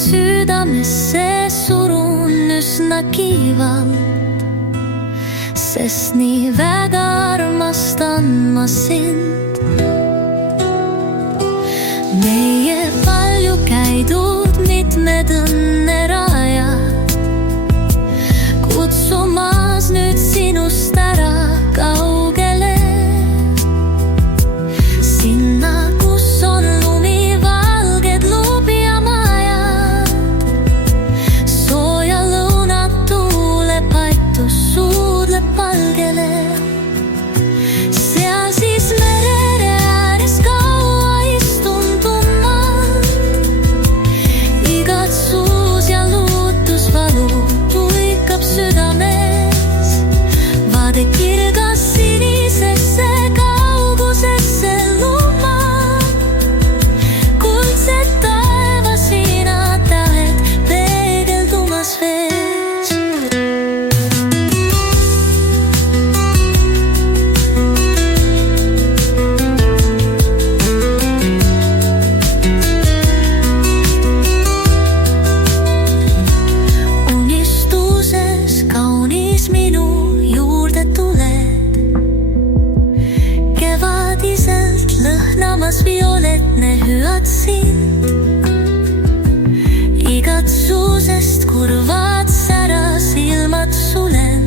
südamesse surun üsna kiivalt, sest nii väga armastan ma sind. Meie palju käidud mitmed õnnerajad kutsumas nüüd sinust ära kaugele, sinna, kus on lumivalged lubjamajad, sooja lõunatuule paitus suudleb palgele. Seal siis mere ääres kaua istun tummalt, igatsus ja lootusvalu tuikab südames. Vaade kirgas sinisesse kaugusesse lumab, kuldset taeva sina tähed peegeldumas vees. Unistuses kaunis minu juurde tuled, kevadiselt lõhnamas violetne hüatsind. Igatsusest kurvad säras ilmad sulen,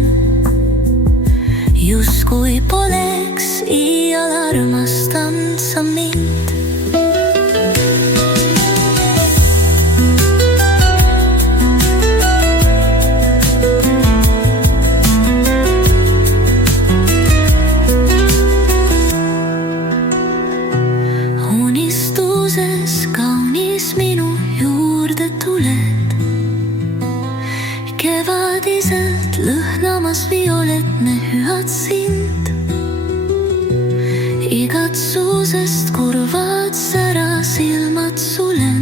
justkui poleks iial armastanud sa mind. Unistuses kaunis minu juurde tuled, kevadiselt lõhnamas violetne hüatsind. Igatsusest kurvad säras ilmad sulen,